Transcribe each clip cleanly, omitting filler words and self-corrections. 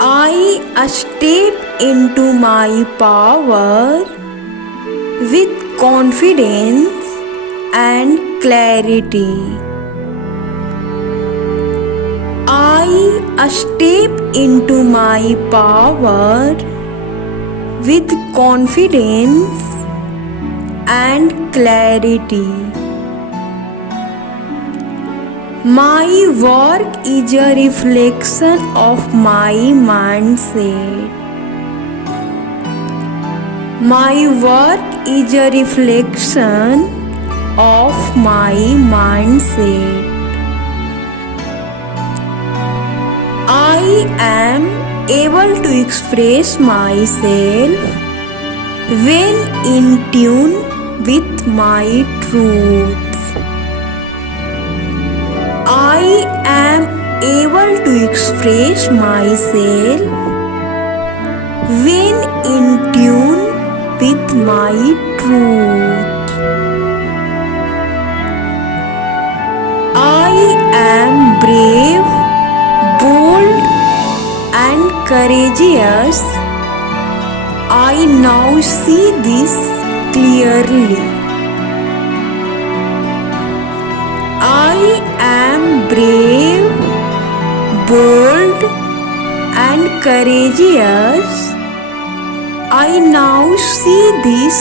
I step into my power with confidence and clarity. I step into my power with confidence and clarity. My work is a reflection of my mindset. My work is a reflection of my mindset. I am able to express myself when in tune with my truth. I am able to express myself when in tune with my truth. I am brave, bold, and courageous. I now see this clearly. I am brave, bold, and courageous. I now see this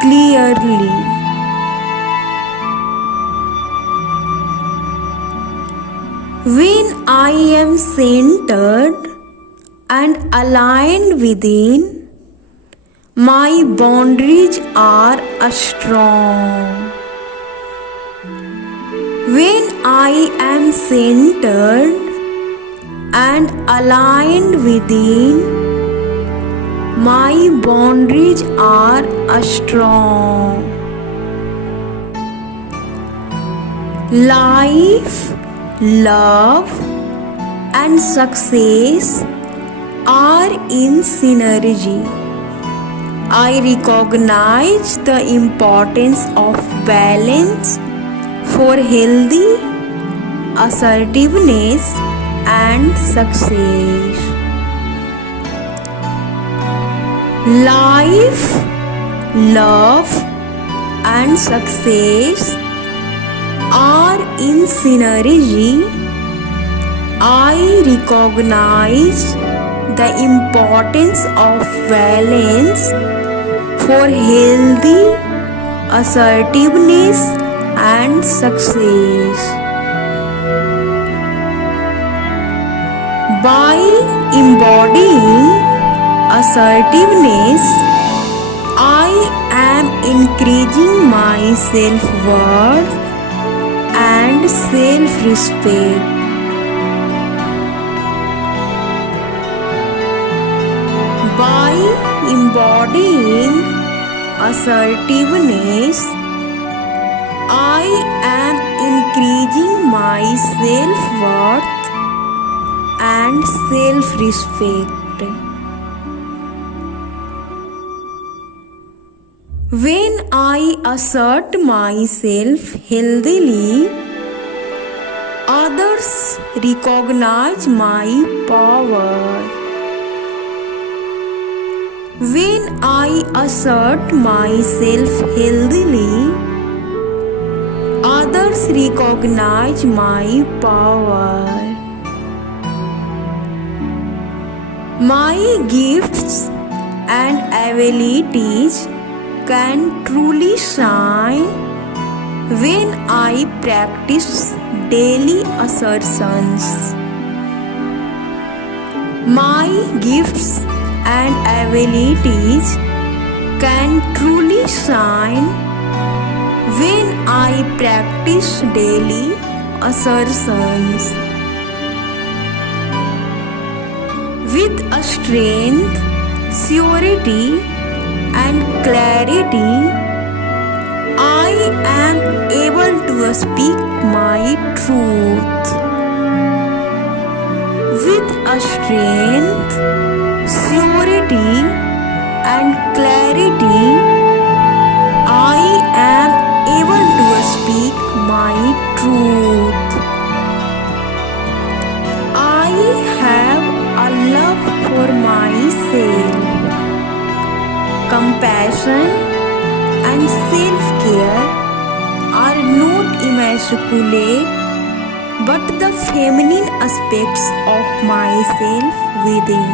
clearly. When I am centered and aligned within, my boundaries are strong. When I am centered and aligned within, my boundaries are strong. Life, love, and success are in synergy. I recognize the importance of balance for healthy assertiveness and success. Life, love, and success are in synergy. I recognize the importance of balance for healthy assertiveness and success. By embodying assertiveness, I am increasing my self-worth and self-respect. By embodying assertiveness, I am increasing my self-worth and self-respect. When I assert myself healthily, others recognize my power. When I assert myself healthily, others recognize my power. My gifts and abilities can truly shine when I practice daily assertions. My gifts and abilities can truly shine when I practice daily assertions. With a strength, surety, and clarity, I am able to speak my truth. With a strength, surety, and clarity, I am able to speak my truth. I have a love emasculate but the feminine aspects of myself within.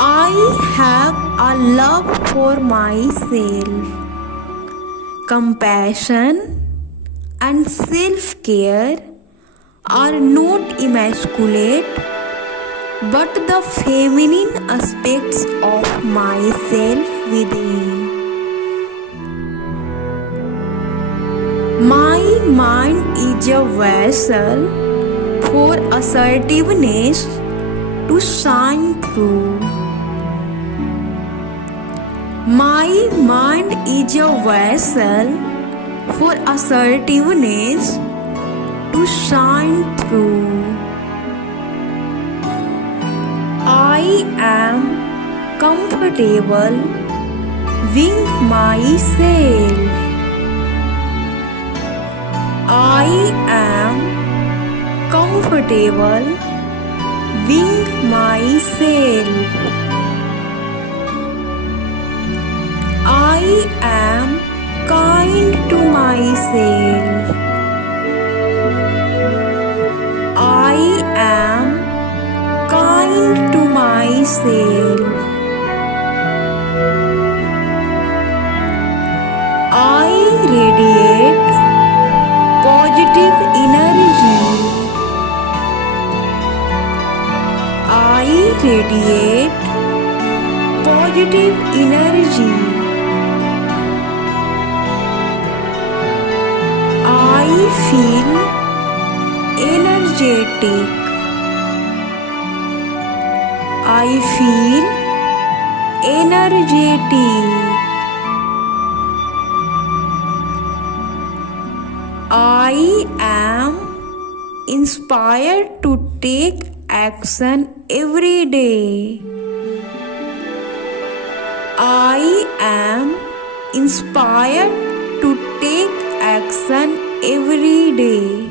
I have a love for myself, compassion and self-care are not emasculate but the feminine aspects of myself within. My mind is a vessel for assertiveness to shine through. My mind is a vessel for assertiveness to shine through. I am comfortable being myself. I am comfortable being myself. I am kind to myself. I am kind to myself. I radiate positive energy. I radiate positive energy. I feel energetic. I feel energetic. I am inspired to take action every day. I am inspired to take action every day.